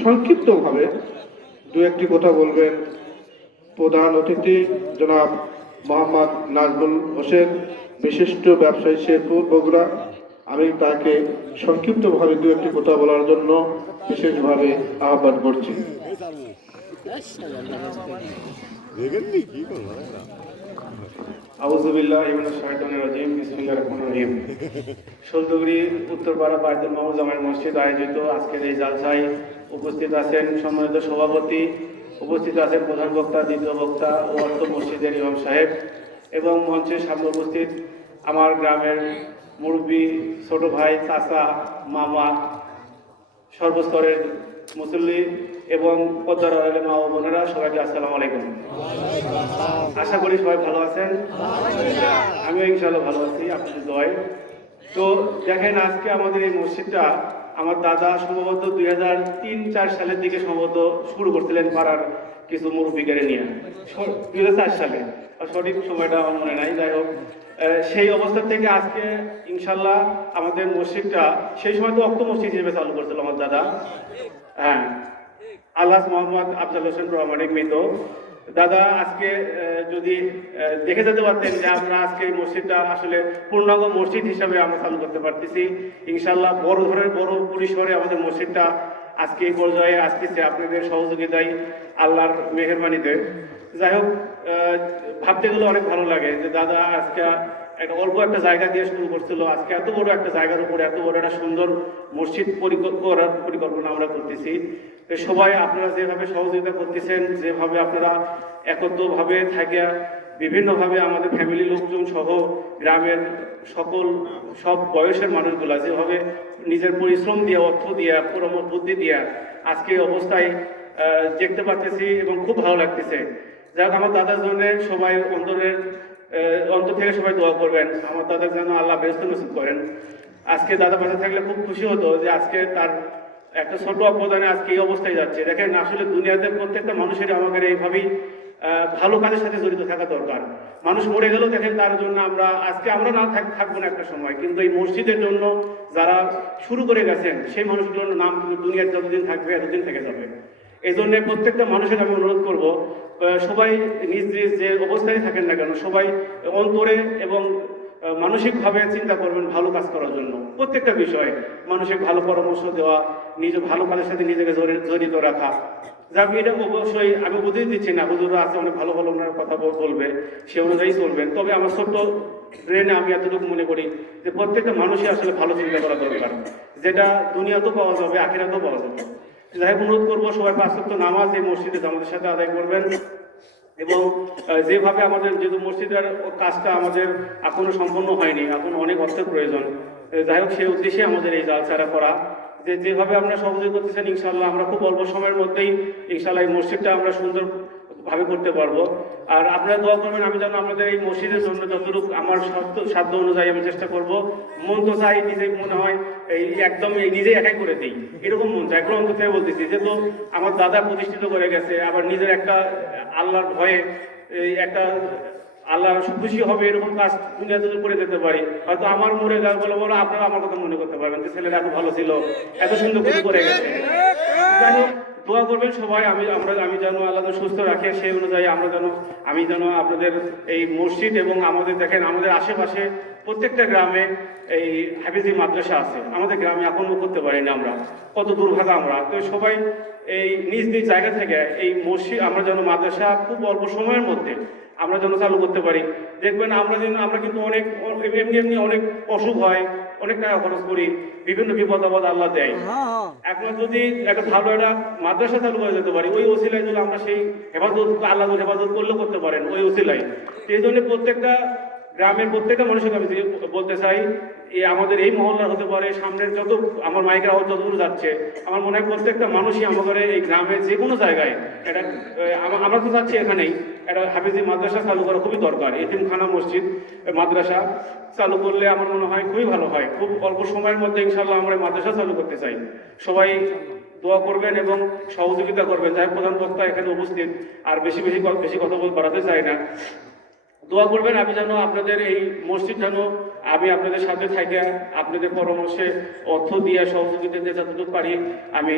সংক্ষিপ্তভাবে দু একটি কথা বলবেন প্রধান অতিথি জনাব মোহাম্মদ নাজমুল হোসেন, বিশিষ্ট ব্যবসায়ী, শেরপুর, বগুড়া। আমি তাকে সংক্ষিপ্তভাবে দু একটি কথা বলার জন্য বিশেষভাবে আহ্বান করছি। শোলদুগরি উত্তরপাড়া বায়তুল মামুন জামাই মসজিদ আয়োজিত আজকের এই জালসায় উপস্থিত আছেন সম্মানিত সভাপতি, উপস্থিত আছেন প্রধান বক্তা, দ্বিতীয় বক্তা ও অর্থ মসজিদের ইমাম সাহেব এবং মঞ্চের সামনে উপস্থিত আমার গ্রামের মুরব্বী, ছোট ভাই, চাচা, মামা, সর্বস্তরের মুসল্লি এবং পদ্মার আড়ালে মা ও বোনেরা, সবাইকে আসসালামু আলাইকুম। আশা করি সবাই ভালো আছেন। আমিও ইনশাআল্লাহ ভালো আছি আপনাদের দোয়ায়। তো দেখেন, আজকে আমাদের এই মসজিদটা আমার দাদা সম্ভবত 2003-4 সালের দিকে সম্ভবত শুরু করছিলেন পাড়ার কিছু মুরব্বীকে নিয়ে, 2004 সালে, সঠিক সময়টা আমার মনে নাই। যাই হোক, সেই অবস্থা থেকে আজকে ইনশাল্লাহ আমাদের মসজিদটা, সেই সময় তো অক্ত মসজিদ হিসেবে চালু করেছিল আমার দাদা, হ্যাঁ, আল্লাহ মোহাম্মদ আফজাল হোসেন প্রামাণিক মৃত দাদা। আজকে যদি দেখে যেতে পারতেন যে আমরা আজকে এই মসজিদটা আসলে পূর্ণাঙ্গ মসজিদ হিসাবে আমরা চালু করতে পারতেছি ইনশাল্লাহ। বড় ধরনের বড় পরিসরে আমাদের মসজিদটা আজকে এই পর্যায়ে আসতেছে আপনাদের সহযোগিতায়, আল্লাহর মেহেরবানিতে। যাই হোক, ভাবতে গেলে অনেক ভালো লাগে যে দাদা আজকে একটা অল্প একটা জায়গা দিয়ে শুরু করছিল, আজকে এত বড় একটা জায়গার উপরে এত বড় একটা সুন্দর মসজিদ পরিকল্পনা আমরা করতেছি। সবাই আপনারা যেভাবে সহযোগিতা করতেছেন, যেভাবে আপনারা একত্রভাবে থাকিয়া বিভিন্নভাবে আমাদের ফ্যামিলি লোকজন সহ গ্রামের সব বয়সের মানুষগুলা যেভাবে নিজের পরিশ্রম দিয়ে, অর্থ দিয়া, পরামর্শ বুদ্ধি দিয়া আজকে অবস্থায় দেখতে পাচ্তেছি এবং খুব ভালো লাগতেছে। যাই হোক, আমার দাদার জন্য সবাই অন্তর থেকে সবাই দোয়া করবেন, আমার দাদার যেন আল্লাহ বেহেশত নসিব করেন। আজকে দাদা পাশে থাকলে খুব খুশি হতো যে আজকে তার একটা ছোট অবদানে আজকে এই অবস্থায় যাচ্ছে। দেখেন, আসলে দুনিয়াতে প্রত্যেকটা মানুষেরই আমাদের এইভাবেই ভালো কাজের সাথে জড়িত থাকা দরকার। মানুষ মরে গেলেও দেখেন তার জন্য আমরা না থাকবো না একটা সময়, কিন্তু এই মসজিদের জন্য যারা শুরু করে গেছেন সেই মানুষগুলোর নাম দুনিয়ার যতদিন থাকবে এতদিন থেকে যাবে। এই জন্য প্রত্যেকটা মানুষের আমি অনুরোধ করব, সবাই নিজ নিজ যে অবস্থায় থাকেন না কেন, সবাই অন্তরে এবং মানসিকভাবে চিন্তা করবেন ভালো কাজ করার জন্য। প্রত্যেকটা বিষয়ে মানুষের ভালো পরামর্শ দেওয়া, নিজে ভালো কাজের সাথে নিজেকে জড়িত রাখা। যাক, এটা অবশ্যই আমি বুঝিয়ে দিচ্ছি না, হুজুররা আছে অনেক ভালো ভালো ওনার কথা বলবে, সে অনুযায়ী চলবেন। তবে আমার ছোট্ট ব্রেনে আমি এতটুকু মনে করি যে প্রত্যেকটা মানুষই আসলে ভালো চিন্তা করা দরকার, যেটা দুনিয়াতেও পাওয়া যাবে, আখিরাতেও পাওয়া যাবে। যাই হোক, অনুরোধ করবো সবাই 5 ওয়াক্ত নামাজ এই মসজিদে আমাদের সাথে আদায় করবেন। এবং যেভাবে আমাদের যেহেতু মসজিদের কাজটা আমাদের এখনো সম্পন্ন হয়নি, এখন অনেক অর্থের প্রয়োজন। যাই হোক, সেই উদ্দেশ্যে আমাদের এই জালসাটা করা, যেভাবে আমরা সহযোগিতা করতেছেন ইনশাল্লাহ আমরা খুব অল্প সময়ের মধ্যেই ইনশাল্লাহ এই মসজিদটা আমরা সুন্দরভাবে করতে পারবো। আর আপনারা দোয়া করবেন আমি যেন আমাদের এই মসজিদের জন্য যতটুকু আমার সাধ্য অনুযায়ী আমি চেষ্টা করব। মন তো চাই নিজেই মনে হয় একদম নিজেই একাই করে দিই, এরকম মন চাই। এখন অন্তর থেকে বলতেছি, যেহেতু আমার দাদা প্রতিষ্ঠিত করে গেছে, আবার নিজের একটা আল্লাহর ভয়ে একটা আল্লাহ খুশি হবে এরকম কাজ দুনিয়াতে করে যেতে পারি, হয়তো আমার মরে যাওয়ার বলে আপনারা আমার কথা মনে করতে পারবেন যে ছেলেরা এত ভালো ছিল, এত সুন্দর কিছু করে গেছে। যাই হোক, দোয়া করবেন সবাই আমি যেন আল্লাহ সুস্থ রাখে, সেই অনুযায়ী আমি যেন আপনাদের এই মসজিদ এবং আমাদের দেখেন আমাদের আশেপাশে প্রত্যেকটা গ্রামে এই হাফিজি মাদ্রাসা আছে। আমাদের গ্রামে এখনো করতে পারি না, আমরা কত দুর্ভাগা আমরা। তো সবাই এই নিজ নিজ জায়গা থেকে এই মসজিদ আমরা যেন মাদ্রাসা খুব অল্প সময়ের মধ্যে আমরা যেন চালু করতে পারি। দেখবেন আমরা কিন্তু এমনি অনেক অসুখ হয়, অনেক টাকা খরচ করি, বিভিন্ন বিপদ আপদ আল্লাহ দেয়। এখন যদি একটা ভালো একটা মাদ্রাসা চালু করে যেতে পারি, ওই ওসিলায় যদি আমরা সেই হেফাজত আল্লাহ হেফাজত করলেও করতে পারেন ওই ওসিলায়। এই জন্য প্রত্যেকটা গ্রামের প্রত্যেকটা মানুষকে আমি বলতে চাই, আমাদের এই মহল্লা হতে পারে, সামনের যত আমার মাইকের আওয়াজ যত দূর যাচ্ছে, আমার মনে হয় প্রত্যেকটা মানুষই আমাদের এই গ্রামের যে কোনো জায়গায় এটা আমরা তো চাচ্ছি এখানেই একটা হাফিজি মাদ্রাসা চালু করা খুবই দরকার। এতিমখানা মসজিদ মাদ্রাসা চালু করলে আমার মনে হয় খুবই ভালো হয়। খুব অল্প সময়ের মধ্যে ইনশাল্লাহ আমরা মাদ্রাসা চালু করতে চাই। সবাই দোয়া করবেন এবং সহযোগিতা করবেন। যাই প্রধান বক্তা এখানে উপস্থিত, আর বেশি কথা বাড়াতে চাই না। দোয়া করবেন আমি যেন আপনাদের এই মসজিদ যেন আমি আপনাদের সাথে থাকি, আপনাদের পরামর্শে অর্থ দিয়ে সহযোগিতা দিয়ে যতটুকু পারি আমি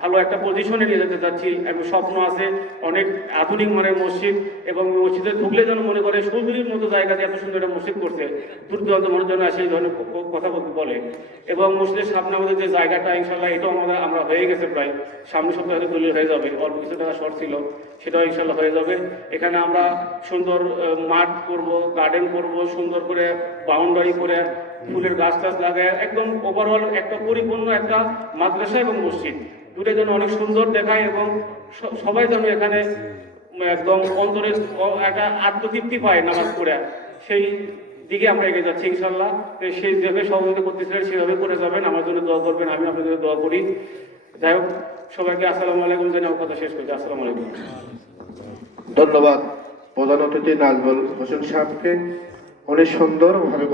ভালো একটা পজিশনে নিয়ে যেতে চাচ্ছি। এবং স্বপ্ন আছে অনেক আধুনিক মানের মসজিদ, এবং মসজিদে ঢুকলে যেন মনে করে সুন্দরীর মতো জায়গাতে এত সুন্দর একটা মসজিদ করছে, দূর দূরান্ত মানুষ যেন সেই ধরনের কথা বলে। এবং মসজিদের সামনে আমাদের যে জায়গাটা ইনশাল্লাহ এটাও আমরা হয়ে গেছে প্রায়, সামনের সপ্তাহে হয়তো দলিল হয়ে যাবে, অল্প কিছু টাকা শর্ট ছিল, সেটাও ইনশাল্লাহ হয়ে যাবে। এখানে আমরা সুন্দর মাঠ করব, গার্ডেন করব, সুন্দর করে বাউন্ডারি করে ফুলের গাছ টাছ লাগায় একদম ওভারঅল একটা পরিপূর্ণ একটা মাদ্রাসা এবং মসজিদ দুটো যেন অনেক সুন্দর দেখায়, এবং সবাই যেন এখানে একদম অন্তরে একটা আত্মতৃপ্তি পায় নামাজ পড়ে, সেই দিকে আমরা এগিয়ে যাচ্ছি ইনশাল্লাহ। তো সেই যেভাবে সহযোগিতা করতেছিলেন সেভাবে করে যাবেন, আমার জন্য দোয়া করবেন, আমি আপনাদের জন্য দোয়া করি। যাই হোক, সবাইকে আসসালামু আলাইকুম জানিয়ে আমার কথা শেষ করছি। আসসালামু আলাইকুম। ধন্যবাদ প্রধান অতিথি নাজমুল হোসেন সাহেবকে, অনেক সুন্দরভাবে